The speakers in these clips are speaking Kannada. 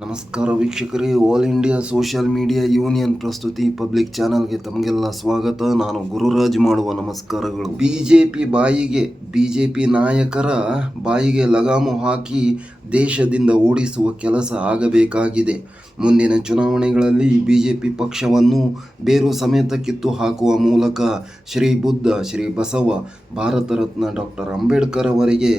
ನಮಸ್ಕಾರ ವೀಕ್ಷಕರೇ All India social media union ಪ್ರಸ್ತುತಿ ಪಬ್ಲಿಕ್ ಚಾನೆಲ್ಗೆ ತಮಗೆಲ್ಲ ಸ್ವಾಗತ. ನಾನು ಗುರುರಾಜ್ ಮಾಡುವ ನಮಸ್ಕಾರಗಳು. ಬಿಜೆಪಿ ಬಾಯಿಗೆ ಬಿಜೆಪಿ ನಾಯಕರ ಬಾಯಿಗೆ ಲಗಾಮು ಹಾಕಿ ದೇಶದಿಂದ ಓಡಿಸುವ ಕೆಲಸ ಆಗಬೇಕಾಗಿದೆ. ಮುಂದಿನ ಚುನಾವಣೆಗಳಲ್ಲಿ ಬಿಜೆಪಿ ಪಕ್ಷವನ್ನು ಬೇರು ಸಮೇತ ಕಿತ್ತು ಹಾಕುವ ಮೂಲಕ ಶ್ರೀ ಬುದ್ಧ, ಶ್ರೀ ಬಸವ, ಭಾರತ ರತ್ನ ಡಾಕ್ಟರ್ ಅಂಬೇಡ್ಕರ್ ಅವರಿಗೆ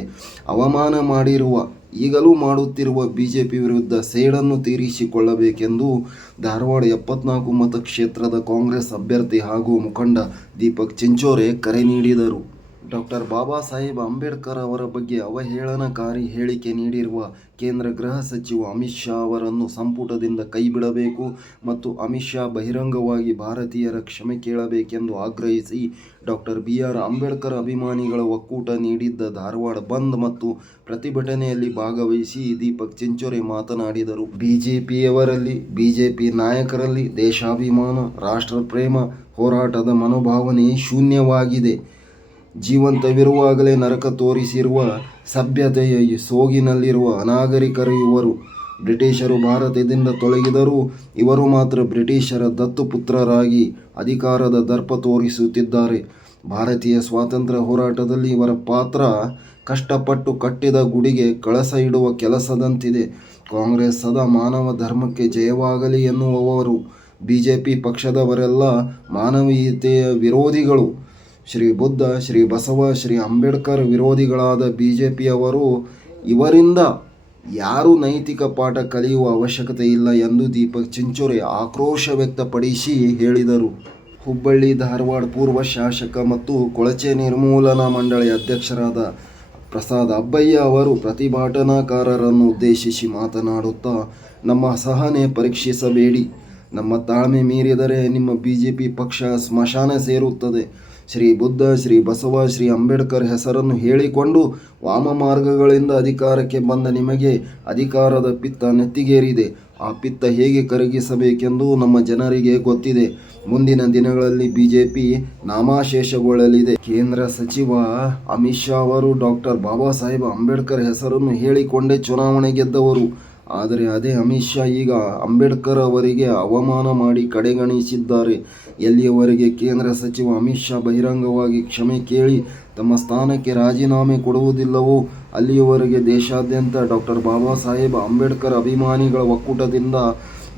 ಅವಮಾನ ಮಾಡಿರುವ, ಈಗಲೂ ಮಾಡುತ್ತಿರುವ ಬಿಜೆಪಿ ವಿರುದ್ಧ ಸೇಡನ್ನು ತೀರಿಸಿಕೊಳ್ಳಬೇಕೆಂದು ಧಾರವಾಡ ಎಪ್ಪತ್ನಾಲ್ಕು ಮತಕ್ಷೇತ್ರದ ಕಾಂಗ್ರೆಸ್ ಅಭ್ಯರ್ಥಿ ಹಾಗೂ ಮುಖಂಡ ದೀಪಕ್ ಚಿಂಚೋರೆ ಕರೆ ನೀಡಿದರು. ಡಾಕ್ಟರ್ ಬಾಬಾ ಸಾಹೇಬ್ ಅಂಬೇಡ್ಕರ್ ಅವರ ಬಗ್ಗೆ ಅವಹೇಳನಕಾರಿ ಹೇಳಿಕೆ ನೀಡಿರುವ ಕೇಂದ್ರ ಗೃಹ ಸಚಿವ ಅಮಿತ್ ಶಾ ಅವರನ್ನು ಸಂಪುಟದಿಂದ ಕೈಬಿಡಬೇಕು ಮತ್ತು ಅಮಿತ್ ಶಾ ಬಹಿರಂಗವಾಗಿ ಭಾರತೀಯರ ಕ್ಷಮೆ ಕೇಳಬೇಕೆಂದು ಆಗ್ರಹಿಸಿ ಡಾಕ್ಟರ್ ಬಿ ಆರ್ ಅಂಬೇಡ್ಕರ್ ಅಭಿಮಾನಿಗಳ ಒಕ್ಕೂಟ ನೀಡಿದ್ದ ಧಾರವಾಡ ಬಂದ್ ಮತ್ತು ಪ್ರತಿಭಟನೆಯಲ್ಲಿ ಭಾಗವಹಿಸಿ ದೀಪಕ್ ಚಿಂಚೋರೆ ಮಾತನಾಡಿದರು. ಬಿಜೆಪಿಯವರಲ್ಲಿ ಬಿಜೆಪಿ ನಾಯಕರಲ್ಲಿ ದೇಶಾಭಿಮಾನ ರಾಷ್ಟ್ರ ಪ್ರೇಮ ಹೋರಾಟದ ಮನೋಭಾವನೆ ಶೂನ್ಯವಾಗಿದೆ. ಜೀವಂತವಿರುವಾಗಲೇ ನರಕ ತೋರಿಸಿರುವ ಸಭ್ಯತೆಯ ಸೋಗಿನಲ್ಲಿರುವ ಅನಾಗರಿಕರು ಇವರು ಬ್ರಿಟಿಷರು ಭಾರತದಿಂದ ತೊಲಗಿದರೂ ಇವರು ಮಾತ್ರ ಬ್ರಿಟಿಷರ ದತ್ತುಪುತ್ರರಾಗಿ ಅಧಿಕಾರದ ದರ್ಪ ತೋರಿಸುತ್ತಿದ್ದಾರೆ. ಭಾರತೀಯ ಸ್ವಾತಂತ್ರ್ಯ ಹೋರಾಟದಲ್ಲಿ ಇವರ ಪಾತ್ರ ಕಷ್ಟಪಟ್ಟು ಕಟ್ಟಿದ ಗುಡಿಗೆ ಕಳಸ ಇಡುವ ಕೆಲಸದಂತಿದೆ. ಕಾಂಗ್ರೆಸ್ ಸದಾ ಮಾನವ ಧರ್ಮಕ್ಕೆ ಜಯವಾಗಲಿ ಎನ್ನುವವರು. ಬಿಜೆಪಿ ಪಕ್ಷದವರೆಲ್ಲ ಮಾನವೀಯತೆಯ ವಿರೋಧಿಗಳು. ಶ್ರೀ ಬುದ್ಧ, ಶ್ರೀ ಬಸವ, ಶ್ರೀ ಅಂಬೇಡ್ಕರ್ ವಿರೋಧಿಗಳಾದ ಬಿ ಜೆ ಪಿಯವರು ಇವರಿಂದ ಯಾರೂ ನೈತಿಕ ಪಾಠ ಕಲಿಯುವ ಅವಶ್ಯಕತೆ ಇಲ್ಲ ಎಂದು ದೀಪಕ್ ಚಿಂಚೋರೆ ಆಕ್ರೋಶ ವ್ಯಕ್ತಪಡಿಸಿ ಹೇಳಿದರು. ಹುಬ್ಬಳ್ಳಿ, ಧಾರವಾಡ ಪೂರ್ವ ಶಾಸಕ ಮತ್ತು ಕೊಳಚೆ ನಿರ್ಮೂಲನಾ ಮಂಡಳಿ ಅಧ್ಯಕ್ಷರಾದ ಪ್ರಸಾದ್ ಅಬ್ಬಯ್ಯ ಅವರು ಪ್ರತಿಭಟನಾಕಾರರನ್ನು ಉದ್ದೇಶಿಸಿ ಮಾತನಾಡುತ್ತಾ, ನಮ್ಮ ಸಹನೆ ಪರೀಕ್ಷಿಸಬೇಡಿ. ನಮ್ಮ ತಾಳ್ಮೆ ಮೀರಿದರೆ ನಿಮ್ಮ ಬಿಜೆಪಿ ಪಕ್ಷ ಸ್ಮಶಾನ ಸೇರುತ್ತದೆ. ಶ್ರೀ ಬುದ್ಧ, ಶ್ರೀ ಬಸವ, ಶ್ರೀ ಅಂಬೇಡ್ಕರ್ ಹೆಸರನ್ನು ಹೇಳಿಕೊಂಡು ವಾಮ ಮಾರ್ಗಗಳಿಂದ ಅಧಿಕಾರಕ್ಕೆ ಬಂದ ನಿಮಗೆ ಅಧಿಕಾರದ ಪಿತ್ತ ನೆತ್ತಿಗೇರಿದೆ. ಆ ಪಿತ್ತ ಹೇಗೆ ಕರಗಿಸಬೇಕೆಂದು ನಮ್ಮ ಜನರಿಗೆ ಗೊತ್ತಿದೆ. ಮುಂದಿನ ದಿನಗಳಲ್ಲಿ ಬಿಜೆಪಿ ನಾಮಾಶೇಷಗೊಳ್ಳಲಿದೆ. ಕೇಂದ್ರ ಸಚಿವ ಅಮಿತ್ ಶಾ ಅವರು ಡಾಕ್ಟರ್ ಬಾಬಾ ಸಾಹೇಬ್ ಅಂಬೇಡ್ಕರ್ ಹೆಸರನ್ನು ಹೇಳಿಕೊಂಡೇ ಚುನಾವಣೆ ಗೆದ್ದವರು. ಆದರೆ ಅದೇ ಅಮಿತ್ ಶಾ ಈಗ ಅಂಬೇಡ್ಕರ್ ಅವರಿಗೆ ಅವಮಾನ ಮಾಡಿ ಕಡೆಗಣಿಸಿದ್ದಾರೆ. ಎಲ್ಲಿಯವರೆಗೆ ಕೇಂದ್ರ ಸಚಿವ ಅಮಿತ್ ಶಾ ಬಹಿರಂಗವಾಗಿ ಕ್ಷಮೆ ಕೇಳಿ ತಮ್ಮ ಸ್ಥಾನಕ್ಕೆ ರಾಜೀನಾಮೆ ಕೊಡುವುದಿಲ್ಲವೋ, ಅಲ್ಲಿಯವರೆಗೆ ದೇಶಾದ್ಯಂತ ಡಾಕ್ಟರ್ ಬಾಬಾ ಸಾಹೇಬ್ ಅಂಬೇಡ್ಕರ್ ಅಭಿಮಾನಿಗಳ ಒಕ್ಕೂಟದಿಂದ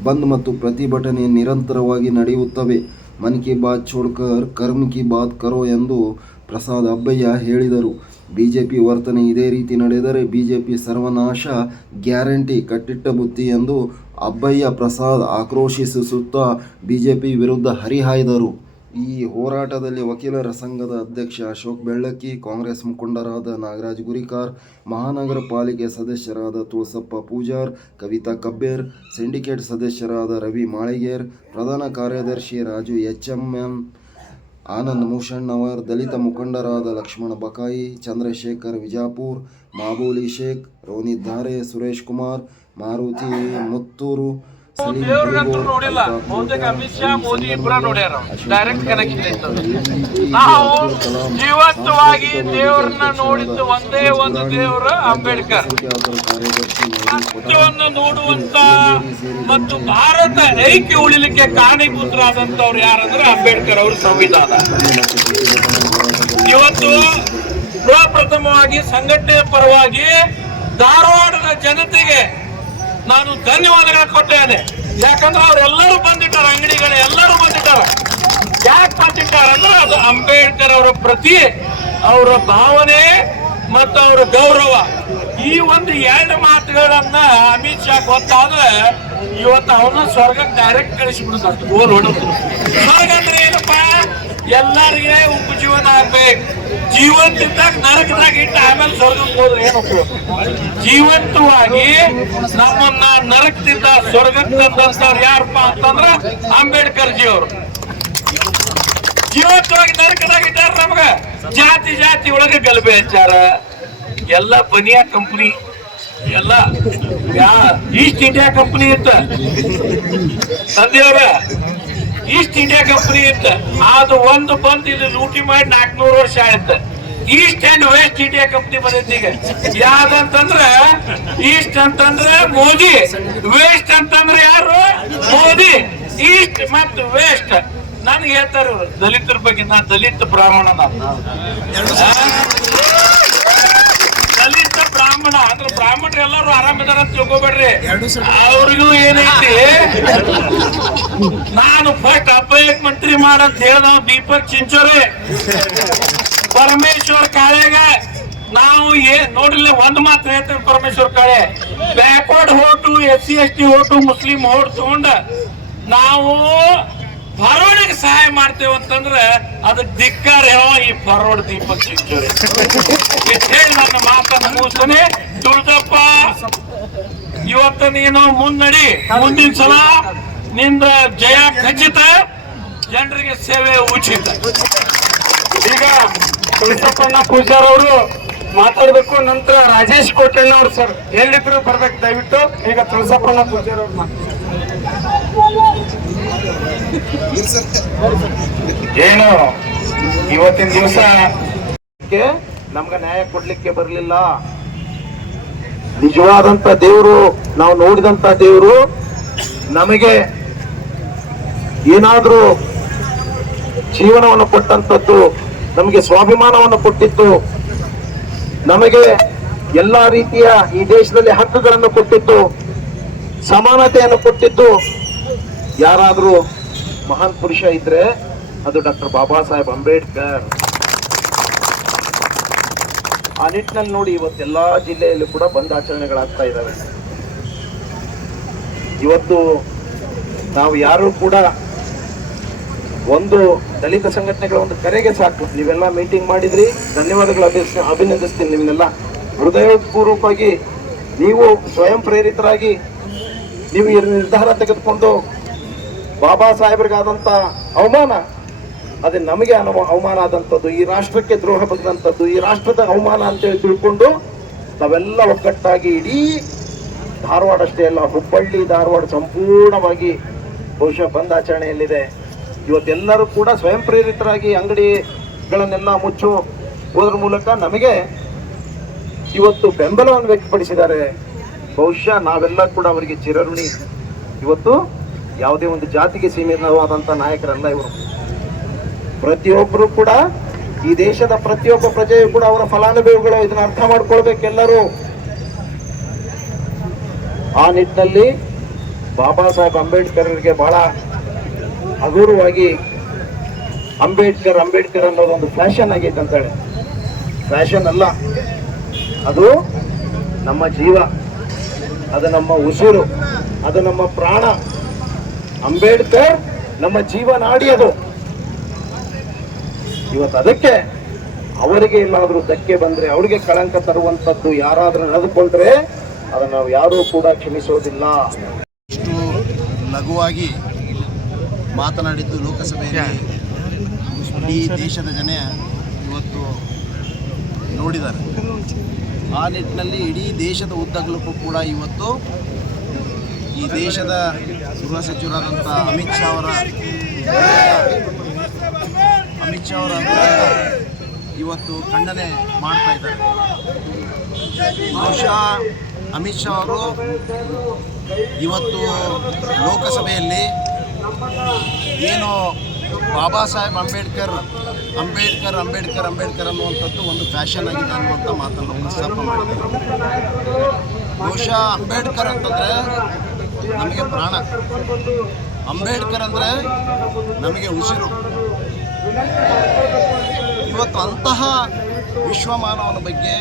ಬಂದ್ ಮತ್ತು ಪ್ರತಿಭಟನೆ ನಿರಂತರವಾಗಿ ನಡೆಯುತ್ತವೆ. ಮನ್ ಕಿ ಬಾತ್ ಚೋಡ್ಕರ್ ಕರ್ಮ್ ಕಿ ಬಾತ್ ಕರೋ ಎಂದು ಪ್ರಸಾದ್ ಅಬ್ಬಯ್ಯ ಹೇಳಿದರು. ಬಿಜೆಪಿ ವರ್ತನೆ ಇದೇ ರೀತಿ ನಡೆದರೆ ಬಿಜೆಪಿ ಸರ್ವನಾಶ ಗ್ಯಾರಂಟಿ ಕಟ್ಟಿಟ್ಟ ಬುತ್ತಿ ಎಂದು ಅಬ್ಬಯ್ಯ ಪ್ರಸಾದ್ ಆಕ್ರೋಶಿಸುತ್ತಾ ಬಿಜೆಪಿ ವಿರುದ್ಧ ಹರಿಹಾಯ್ದರು. ಈ ಹೋರಾಟದಲ್ಲಿ ವಕೀಲರ ಸಂಘದ ಅಧ್ಯಕ್ಷ ಅಶೋಕ್ ಬೆಳ್ಳಕ್ಕಿ, ಕಾಂಗ್ರೆಸ್ ಮುಖಂಡರಾದ ನಾಗರಾಜ್ ಗುರಿಕಾರ್, ಮಹಾನಗರ ಪಾಲಿಕೆ ಸದಸ್ಯರಾದ ತುಳಸಪ್ಪ ಪೂಜಾರ್, ಕವಿತಾ ಕಬ್ಬೇರ್, ಸಿಂಡಿಕೇಟ್ ಸದಸ್ಯರಾದ ರವಿ ಮಾಳಿಗೇರ್, ಪ್ರಧಾನ ಕಾರ್ಯದರ್ಶಿ Raju H M M Anand Mooshannavar ದಲಿತ ಮುಖಂಡರಾದ ಲಕ್ಷ್ಮಣ ಬಕಾಯಿ, ಚಂದ್ರಶೇಖರ್ ವಿಜಾಪುರ್ ಮಾಬೂಲಿ ಶೇಖ್, ರೋನಿತ್ ಧಾರೆ, ಸುರೇಶ್ ಕುಮಾರ್, ಮಾರುತಿ ಮುತ್ತೂರು ದೇವ್ರನ್ನಂತೂ ನೋಡಿಲ್ಲ. ಬಹುತೇಕ ಅಮಿತ್ ಶಾ, ಮೋದಿ ಇಬ್ಬರ ನೋಡ್ಯಾರ. ಡೈರೆಕ್ಟ್ ಕನೆಕ್ಷನ್ ಇರ್ತದೆ ನಾವು ಜೀವಂತವಾಗಿ ದೇವ್ರನ್ನ ನೋಡಿದ್ದು ಒಂದೇ ಒಂದು ದೇವ್ರ ಅಂಬೇಡ್ಕರ್. ಸತ್ಯವನ್ನು ನೋಡುವಂತ ಮತ್ತು ಭಾರತ ಐಕ್ಯ ಉಳಿಲಿಕ್ಕೆ ಕಾರಣೀಭೂತರಾದಂತವ್ರು ಯಾರಂದ್ರೆ ಅಂಬೇಡ್ಕರ್ ಅವ್ರ ಸಂವಿಧಾನ. ಇವತ್ತು ಪ್ರಪ್ರಥಮವಾಗಿ ಸಂಘಟನೆ ಪರವಾಗಿ ಧಾರವಾಡದ ಜನತೆಗೆ ನಾನು ಧನ್ಯವಾದಗಳು ಕೊಟ್ಟೇನೆ ಯಾಕಂದ್ರೆ ಅವರೆಲ್ಲರೂ ಬಂದಿಟ್ಟಾರ ಅಂಗಡಿಗಳ ಎಲ್ಲರೂ ಬಂದಿಟ್ಟಾರ ಯಾಕೆ ಬಂದಿಟ್ಟಾರ ಅಂದ್ರೆ ಅದು ಅಂಬೇಡ್ಕರ್ ಅವರ ಪ್ರತಿ ಅವರ ಭಾವನೆ ಮತ್ತು ಅವರ ಗೌರವ. ಈ ಒಂದು ಎರಡು ಮಾತುಗಳನ್ನ ಅಮಿತ್ ಶಾ ಗೊತ್ತಾದ್ರೆ ಇವತ್ತು ಅವನ ಸ್ವರ್ಗಕ್ಕೆ ಡೈರೆಕ್ಟ್ ಕಳಿಸಿಬಿಡುತ್ತೆ ಗೋಲ್ ಹೊಡೆದು ಅಂದ್ರೆ ಏನಪ್ಪ ಎಲ್ಲರಿಗೆ ಉಪಜೀವನ ಆಗ್ಬೇಕು. ಜೀವಂತಿದ್ದಾಗ ನರಕದಾಗ ಇಟ್ಟು ಆಮೇಲೆ ಸ್ವರ್ಗಕ್ಕೆ ಹೋದ್ರೆ ಏನು ಜೀವಂತವಾಗಿ ನಮ್ಮನ್ನ ನರಕದಿಂದ ಸ್ವರ್ಗಕ್ಕೆ ತಂದಂತವ್ರು ಯಾರಪ್ಪ ಅಂತಂದ್ರ ಅಂಬೇಡ್ಕರ್ ಜಿ ಅವರು. ಜೀವಂತವಾಗಿ ನರಕದಾಗ ಇಟ್ಟಾರ ನಮಗ? ಜಾತಿ ಜಾತಿ ಒಳಗೆ ಗಲಭೆ ಹಚ್ಚಾರ ಎಲ್ಲ ಬನಿಯಾ ಕಂಪ್ನಿ. ಎಲ್ಲ ಈಸ್ಟ್ ಇಂಡಿಯಾ ಕಂಪ್ನಿ ಇತ್ತ? ತಂದೆಯವ್ರ? ಈಸ್ಟ್ ಇಂಡಿಯಾ ಕಂಪನಿ ಇತ್ತ ಅದು ಒಂದು ಬಂದು ಇಲ್ಲಿ ಲೂಟಿ ಮಾಡಿ ನಾಲ್ಕುನೂರು ವರ್ಷ ಆಯ್ತು. East and West India company ಬಂದೈತಿ ಈಗ. ಯಾವ್ದಂತಂದ್ರ ಈಸ್ಟ್ ಅಂತಂದ್ರೆ ಮೋದಿ ವೆಸ್ಟ್ ಅಂತಂದ್ರೆ ಯಾರು? ಮೋದಿ. ಈಸ್ಟ್ ಮತ್ತು ವೆಸ್ಟ್ ನನ್ಗೆ ಹೇಳ್ತಾರ ದಲಿತರ ಬಗ್ಗೆ ನಾ ದಲಿತ ಬ್ರಾಹ್ಮಣ ನಾನು. ದಲಿತ ಬ್ರಾಹ್ಮಣ ಅಂದ್ರೆ ಬ್ರಾಹ್ಮಣರು ಎಲ್ಲರೂ ಆರಾಮಿದಾರ ಅಂತ ತಿಳ್ಕೊಬೇಡ್ರಿ. ಅವ್ರಿಗೂ ಏನೈತಿ? ನಾನು ಫಸ್ಟ್ ಅಪಾಯಕ್ ಮಂತ್ರಿ ಮಾಡಂತ ಹೇಳ್ದ ದೀಪಕ್ ಚಿಂಚೋರಿ. ಪರಮೇಶ್ವರ್ ಕಾಳೆಗ ನಾವು ಏ ನೋಡಿಲ್ಲ ಒಂದ್ ಮಾತು ಹೇಳ್ತೇವೆ Parameshwar Kale. Backward vote S C S T vote Muslim vote ತಗೊಂಡ ನಾವು ಫಾರ್ವರ್ಡಿಗೆ ಸಹಾಯ ಮಾಡ್ತೇವೆ ಅಂತಂದ್ರೆ ಅದಕ್ಕೆ ಧಿಕ್ಕಾರ ಯಾವ ಈ ಫಾರ್ವರ್ಡ್ ದೀಪಕ್ ಚಿಂಚೋರಿ. ಹೇಳಿ ನನ್ನ ಮಾತನ್ನು ಮುಗಿಸ್ತಾನೆ. ತುಳಜಪ್ಪ ಇವತ್ತ ನೀನು ಮುನ್ನಡಿ, ಮುಂದಿನ ಸಲ ನಿಂದ ಜಯ ಖಚಿತ, ಜನರಿಗೆ ಸೇವೆ ಉಚಿತ. ಈಗ ತುಳಸಪ್ಪಣ್ಣ ಪೂಜಾರ್ ಅವರು ಮಾತಾಡ್ಬೇಕು, ನಂತರ ರಾಜೇಶ್ ಕೋಟೆಣ್ಣ ಅವ್ರು ಸರ್. ಎಲ್ಲಿದ್ರು ಬರ್ಬೇಕು, ದಯವಿಟ್ಟು. ಈಗ ತುಳಸಪ್ಪಣ್ಣ ಪೂಜಾರ್ ಅವ್ರು. ಏನು? ಇವತ್ತಿನ ದಿವಸ ನಮ್ಗೆ ನ್ಯಾಯ ಕೊಡ್ಲಿಕ್ಕೆ ಬರಲಿಲ್ಲ. ನಿಜವಾದಂತ ದೇವರು, ನಾವು ನೋಡಿದಂತ ದೇವರು ನಮಗೆ ಏನಾದ್ರೂ ಜೀವನವನ್ನು ಕೊಟ್ಟಂತದ್ದು ನಮಗೆ ಸ್ವಾಭಿಮಾನವನ್ನು ಕೊಟ್ಟಿತ್ತು, ನಮಗೆ ಎಲ್ಲಾ ರೀತಿಯ ಈ ದೇಶದಲ್ಲಿ ಹಕ್ಕುಗಳನ್ನು ಕೊಟ್ಟಿತ್ತು, ಸಮಾನತೆಯನ್ನು ಕೊಟ್ಟಿತ್ತು, ಯಾರಾದ್ರೂ ಮಹಾನ್ ಪುರುಷ ಇದ್ರೆ ಅದು ಡಾಕ್ಟರ್ ಬಾಬಾ ಸಾಹೇಬ್ ಅಂಬೇಡ್ಕರ್. ಆ ನಿಟ್ಟಿನಲ್ಲಿ ನೋಡಿ ಇವತ್ತೆಲ್ಲಾ ಜಿಲ್ಲೆಯಲ್ಲೂ ಕೂಡ ಬಂದ್ ಆಚರಣೆಗಳಾಗ್ತಾ ಇದ್ದಾವೆ ಇವತ್ತು ನಾವು ಯಾರು ಕೂಡ ಒಂದು ದಲಿತ ಸಂಘಟನೆಗಳ ಒಂದು ಕರೆಗೆ ಸಾಕು. ನೀವೆಲ್ಲ ಮೀಟಿಂಗ್ ಮಾಡಿದ್ರಿ. ಧನ್ಯವಾದಗಳು. ಅಭಿಸ್- ಅಭಿನಂದಿಸ್ತೀನಿ ನಿಮ್ಮನ್ನೆಲ್ಲ ಹೃದಯಪೂರ್ವಕವಾಗಿ ನೀವು ಸ್ವಯಂ ಪ್ರೇರಿತರಾಗಿ ನೀವು ಈ ನಿರ್ಧಾರ ತೆಗೆದುಕೊಂಡು ಬಾಬಾ ಸಾಹೇಬ್ರಿಗಾದಂಥ ಅವಮಾನ, ಅದು ನಮಗೆ ಅನುಮ ಅವಮಾನ ಆದಂಥದ್ದು, ಈ ರಾಷ್ಟ್ರಕ್ಕೆ ದ್ರೋಹ ಬಂದಂಥದ್ದು, ಈ ರಾಷ್ಟ್ರದ ಅವಮಾನ ಅಂತೇಳಿ ತಿಳ್ಕೊಂಡು ನಾವೆಲ್ಲ ಒಗ್ಗಟ್ಟಾಗಿ ಇಡೀ ಧಾರವಾಡ ಅಷ್ಟೇ ಅಲ್ಲ, ಹುಬ್ಬಳ್ಳಿ, ಧಾರವಾಡ ಸಂಪೂರ್ಣವಾಗಿ ಬಹುಶಃ ಬಂದ್ ಆಚರಣೆಯಲ್ಲಿದೆ. ಇವತ್ತೆಲ್ಲರೂ ಕೂಡ ಸ್ವಯಂ ಪ್ರೇರಿತರಾಗಿ ಅಂಗಡಿಗಳನ್ನೆಲ್ಲ ಮುಚ್ಚು ಹೋದ್ರ ಮೂಲಕ ನಮಗೆ ಇವತ್ತು ಬೆಂಬಲವನ್ನು ವ್ಯಕ್ತಪಡಿಸಿದ್ದಾರೆ. ಬಹುಶಃ ನಾವೆಲ್ಲ ಕೂಡ ಅವರಿಗೆ ಚಿರಋಣಿ. ಇವತ್ತು ಯಾವುದೇ ಒಂದು ಜಾತಿಗೆ ಸೀಮಿತವಾದಂಥ ನಾಯಕರಲ್ಲ ಇವರು. ಪ್ರತಿಯೊಬ್ಬರು ಕೂಡ ಈ ದೇಶದ ಪ್ರತಿಯೊಬ್ಬ ಪ್ರಜೆಯು ಕೂಡ ಅವರ ಫಲಾನುಭವಿಗಳು ಇದನ್ನ ಅರ್ಥ ಮಾಡ್ಕೊಳ್ಬೇಕೆಲ್ಲರೂ ಆ ನಿಟ್ಟಿನಲ್ಲಿ ಬಾಬಾ ಸಾಹೇಬ್ ಅಂಬೇಡ್ಕರ್ಗೆ ಬಹಳ ಹಗುರವಾಗಿ ಅಂಬೇಡ್ಕರ್ ಅಂಬೇಡ್ಕರ್ ಅನ್ನೋದು ಒಂದು ಫ್ಯಾಷನ್ ಆಗೈತೆ ಅಂತೇಳಿ ಫ್ಯಾಷನ್ ಅಲ್ಲ. ಅದು ನಮ್ಮ ಜೀವ, ಅದು ನಮ್ಮ ಉಸಿರು, ಅದು ನಮ್ಮ ಪ್ರಾಣ. ಅಂಬೇಡ್ಕರ್ ನಮ್ಮ ಜೀವನಾಡಿ ಅದು. ಇವತ್ತು ಅದಕ್ಕೆ ಅವರಿಗೆ ಎಲ್ಲಾದ್ರೂ ಧಕ್ಕೆ ಬಂದ್ರೆ, ಅವರಿಗೆ ಕಳಂಕ ತರುವಂತದ್ದು ಯಾರಾದರೂ ನಡೆದುಕೊಂಡ್ರೆ, ಅದನ್ನು ನಾವು ಯಾರೂ ಕೂಡ ಕ್ಷಮಿಸೋದಿಲ್ಲ. ಇಷ್ಟು ಲಘುವಾಗಿ ಮಾತನಾಡಿದ್ದು ಲೋಕಸಭೆಯಲ್ಲಿ ಇಡೀ ದೇಶದ ಜನ ಇವತ್ತು ನೋಡಿದ್ದಾರೆ. ಆ ನಿಟ್ಟಿನಲ್ಲಿ ಇಡೀ ದೇಶದ ಉದ್ದಗಲಕ್ಕೂ ಕೂಡ ಇವತ್ತು ಈ ದೇಶದ ಗೃಹ ಸಚಿವರಾದಂಥ ಅಮಿತ್ ಶಾ ಅವರ ಅಮಿತ್ ಶಾ ಅವರ ಇವತ್ತು ಖಂಡನೆ ಮಾಡ್ತಾ ಇದ್ದಾರೆ. ಬಹುಶಃ ಅಮಿತ್ ಶಾ ಅವರು ಇವತ್ತು ಲೋಕಸಭೆಯಲ್ಲಿ ಏನು ಬಾಬಾ ಸಾಹೇಬ್ ಅಂಬೇಡ್ಕರ್ ಅಂಬೇಡ್ಕರ್ ಅಂಬೇಡ್ಕರ್ ಅಂಬೇಡ್ಕರ್ ಅನ್ನುವಂಥದ್ದು ಒಂದು ಫ್ಯಾಷನ್ ಆಗಿದೆ ಅನ್ನುವಂಥ ಮಾತನ್ನು ಪ್ರಸ್ತಾಪ ಮಾಡಿದ್ದಾರೆ ಬಹುಶಃ ಅಂಬೇಡ್ಕರ್ ಅಂತಂದರೆ ನಮಗೆ ಪ್ರಾಣ. ಅಂಬೇಡ್ಕರ್ ಅಂದರೆ ನಮಗೆ ಉಸಿರು. ಇವತ್ತು ಅಂತಹ ವಿಶ್ವಮಾನವನ ಬಗ್ಗೆ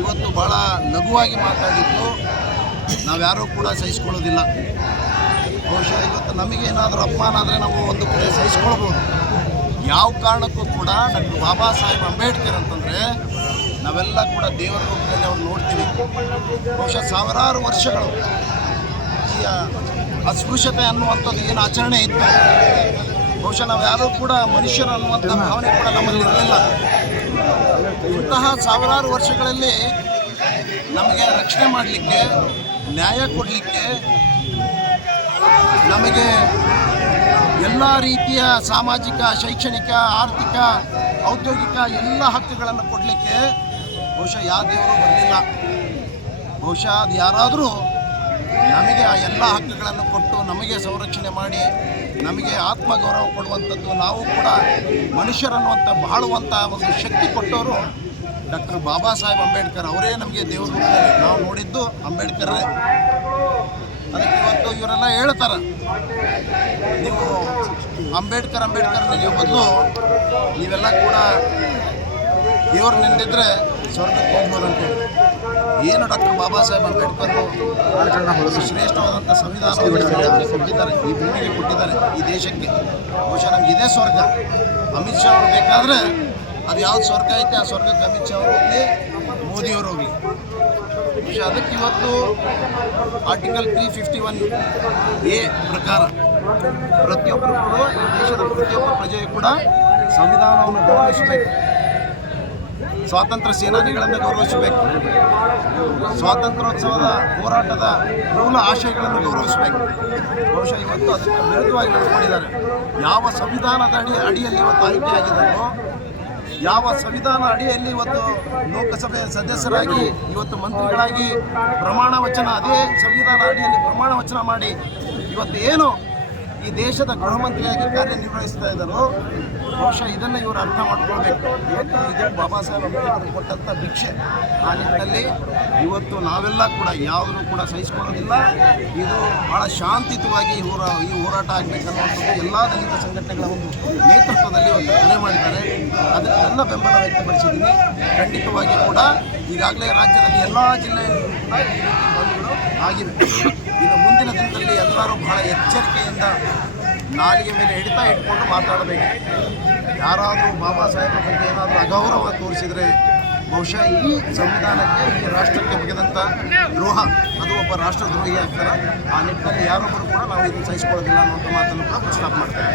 ಇವತ್ತು ಭಾಳ ಲಘುವಾಗಿ ಮಾತಾಡಿದ್ದು ನಾವ್ಯಾರೂ ಕೂಡ ಸಹಿಸ್ಕೊಳ್ಳೋದಿಲ್ಲ. ಬಹುಶಃ ಇವತ್ತು ನಮಗೇನಾದರೂ ಅಪಮಾನ ಆದರೆ ನಾವು ಒಂದು ಕಡೆ ಸಹಿಸ್ಕೊಳ್ಬೋದು. ಯಾವ ಕಾರಣಕ್ಕೂ ಕೂಡ ಡಾಕ್ಟರ್ ಬಾಬಾ ಸಾಹೇಬ್ ಅಂಬೇಡ್ಕರ್ ಅಂತಂದರೆ ನಾವೆಲ್ಲ ಕೂಡ ದೇವರ ರೂಪದಲ್ಲಿ ಅವ್ರು ನೋಡ್ತೀವಿ. ಬಹುಶಃ ಸಾವಿರಾರು ವರ್ಷಗಳು ಈ ಅಸ್ಪೃಶ್ಯತೆ ಅನ್ನುವಂಥದ್ದು ಏನು ಆಚರಣೆ ಇತ್ತು. ಬಹುಶಃ ನಾವು ಯಾರೂ ಕೂಡ ಮನುಷ್ಯರು ಅನ್ನುವಂಥ ಭಾವನೆ ಕೂಡ ನಮ್ಮಲ್ಲಿ ಇರಲಿಲ್ಲ. ಇಂತಹ ಸಾವಿರಾರು ವರ್ಷಗಳಲ್ಲಿ ನಮಗೆ ರಕ್ಷಣೆ ಮಾಡಲಿಕ್ಕೆ, ನ್ಯಾಯ ಕೊಡಲಿಕ್ಕೆ ನಮಗೆ ಎಲ್ಲ ರೀತಿಯ ಸಾಮಾಜಿಕ, ಶೈಕ್ಷಣಿಕ, ಆರ್ಥಿಕ, ಔದ್ಯೋಗಿಕ ಎಲ್ಲ ಹಕ್ಕುಗಳನ್ನು ಕೊಡಲಿಕ್ಕೆ ಬಹುಶಃ ಯಾವ ದೇವರು ಬರಲಿಲ್ಲ. ಬಹುಶಃ ಅದು ಯಾರಾದರೂ ನಮಗೆ ಆ ಎಲ್ಲ ಹಕ್ಕುಗಳನ್ನು ಕೊಟ್ಟು ನಮಗೆ ಸಂರಕ್ಷಣೆ ಮಾಡಿ, ನಮಗೆ ಆತ್ಮಗೌರವ ಕೊಡುವಂಥದ್ದು, ನಾವು ಕೂಡ ಮನುಷ್ಯರನ್ನುವಂಥ, ಬಾಳುವಂಥ ಒಂದು ಶಕ್ತಿ ಕೊಟ್ಟವರು ಡಾಕ್ಟರ್ ಬಾಬಾ ಸಾಹೇಬ್ ಅಂಬೇಡ್ಕರ್ ಅವರೇ ನಮಗೆ ದೇವರು ನಾವು ನೋಡಿದ್ದು ಅಂಬೇಡ್ಕರ್ರೇ. ಅದಕ್ಕೆ ಇವತ್ತು ಇವರೆಲ್ಲ ಹೇಳ್ತಾರೆ. ನೀವು ಅಂಬೇಡ್ಕರ್ ಅಂಬೇಡ್ಕರ್ ನೀವು ಬದಲು ನೀವೆಲ್ಲ ಕೂಡ ದೇವ್ರು ನಿಂದಿದ್ರೆ ಸ್ವರ್ಗಕ್ಕೆ ಹೋಗ್ಬೋದು ಅಂತೇಳಿ ಏನು ಡಾಕ್ಟರ್ ಬಾಬಾ ಸಾಹೇಬ್ ಅಂಬೇಡ್ಕರ್ ಶ್ರೇಷ್ಠವಾದಂಥ ಸಂವಿಧಾನ ಕೊಟ್ಟಿದ್ದಾರೆ. ಈ ಭೂಮಿಗೆ ಕೊಟ್ಟಿದ್ದಾರೆ ಈ ದೇಶಕ್ಕೆ. ಬಹುಶಃ ನಮ್ಗೆ ಇದೇ ಸ್ವರ್ಗ. ಅಮಿತ್ ಶಾ ಅವರು ಬೇಕಾದ್ರೆ ಅದು ಯಾವ್ದು ಸ್ವರ್ಗ ಐತೆ ಆ ಸ್ವರ್ಗಕ್ಕೆ ಅಮಿತ್ ಶಾ ಅವರು ಹೋಗಲಿ ಮೋದಿಯವರು ಹೋಗಲಿ. ಬಹುಶಃ ಅದಕ್ಕೆ ಇವತ್ತು article three fifty one A ಪ್ರಕಾರ ಪ್ರತಿಯೊಬ್ಬರು ಕೂಡ ದೇಶದ ಪ್ರತಿಯೊಬ್ಬ ಪ್ರಜೆಯು ಕೂಡ ಸಂವಿಧಾನವನ್ನು ಗೌರವಿಸಬೇಕು. ಸ್ವಾತಂತ್ರ್ಯ ಸೇನಾನಿಗಳನ್ನು ಗೌರವಿಸಬೇಕು. ಸ್ವಾತಂತ್ರ್ಯೋತ್ಸವದ ಹೋರಾಟದ ಮೂಲ ಆಶಯಗಳನ್ನು ಗೌರವಿಸಬೇಕು. ಬಹುಶಃ ಇವತ್ತು ಅದಕ್ಕೆ ವಿರುದ್ಧವಾಗಿ ನಡೆದುಕೊಂಡಿದ್ದಾರೆ. ಯಾವ ಸಂವಿಧಾನದ ಅಡಿ, ಅಡಿಯಲ್ಲಿ ಇವತ್ತು ಆಯ್ಕೆಯಾಗಿದ್ದಾರೋ ಯಾವ ಸಂವಿಧಾನ ಅಡಿಯಲ್ಲಿ ಇವತ್ತು ಲೋಕಸಭೆಯ ಸದಸ್ಯರಾಗಿ, ಇವತ್ತು ಮಂತ್ರಿಗಳಾಗಿ ಪ್ರಮಾಣ ವಚನ, ಅದೇ ಸಂವಿಧಾನ ಅಡಿಯಲ್ಲಿ ಪ್ರಮಾಣ ವಚನ ಮಾಡಿ, ಇವತ್ತು ಏನು ಈ ದೇಶದ ಗೃಹ ಮಂತ್ರಿಯಾಗಿ ಕಾರ್ಯನಿರ್ವಹಿಸ್ತಾ ಇದ್ದಾರೋ. ಬಹುಶಃ ಇದನ್ನು ಇವರು ಅರ್ಥ ಮಾಡ್ಕೊಳ್ಬೇಕು. ಇದು ಬಾಬಾ ಸಾಹೇಬ್ ಅಂಬೇಡ್ಕರ್ ಕೊಟ್ಟಂಥ ಭಿಕ್ಷೆ. ಆ ನಿಟ್ಟಿನಲ್ಲಿ ಇವತ್ತು ನಾವೆಲ್ಲ ಕೂಡ ಯಾವುದೂ ಕೂಡ ಸಹಿಸಿಕೊಳ್ಳೋದಿಲ್ಲ. ಇದು ಬಹಳ ಶಾಂತಿಯುತವಾಗಿ ಇವರ ಈ ಹೋರಾಟ ಆಗಬೇಕನ್ನುವಂಥದ್ದು ಎಲ್ಲ ದಲಿತ ಸಂಘಟನೆಗಳ ಒಂದು ನೇತೃತ್ವದಲ್ಲಿ ಒಂದು ಕರೆ ಮಾಡಿದ್ದಾರೆ. ಅದಕ್ಕೆ ಎಲ್ಲ ಬೆಂಬಲ ವ್ಯಕ್ತಪಡಿಸಿದ್ದೀನಿ. ಖಂಡಿತವಾಗಿ ಕೂಡ ಈಗಾಗಲೇ ರಾಜ್ಯದಲ್ಲಿ ಎಲ್ಲ ಜಿಲ್ಲೆಯಲ್ಲೂ ಈ ಆಗಿವೆ ಇನ್ನು ಮುಂದಿನ ದಿನದಲ್ಲಿ ಎಲ್ಲರೂ ಬಹಳ ಎಚ್ಚರಿಕೆಯಿಂದ ನಾಲಿಗೆ ಮೇಲೆ ಹಿಡಿತಾ ಇಟ್ಕೊಂಡು ಮಾತಾಡಬೇಕು. ಯಾರಾದರೂ ಬಾಬಾ ಸಾಹೇಬ್ರ ಬಗ್ಗೆ ಏನಾದರೂ ಅಗೌರವ ತೋರಿಸಿದರೆ ಬಹುಶಃ ಈ ಸಂವಿಧಾನಕ್ಕೆ, ಈ ರಾಷ್ಟ್ರಕ್ಕೆ ಬಗೆದಂಥ ದ್ರೋಹ, ಅದು ಒಬ್ಬ ರಾಷ್ಟ್ರದ್ರೋಹಿ ಆಗ್ತಾರೆ ಆ ನಿಟ್ಟಿನಲ್ಲಿ ಯಾರೊಬ್ಬರು ಕೂಡ ನಾವು ಇದನ್ನು ಸಹಿಸ್ಕೊಳ್ಳೋದಿಲ್ಲ ಅನ್ನುವಂಥ ಮಾತನ್ನು ಕೂಡ ಪ್ರಸ್ತಾಪ ಮಾಡ್ತಾರೆ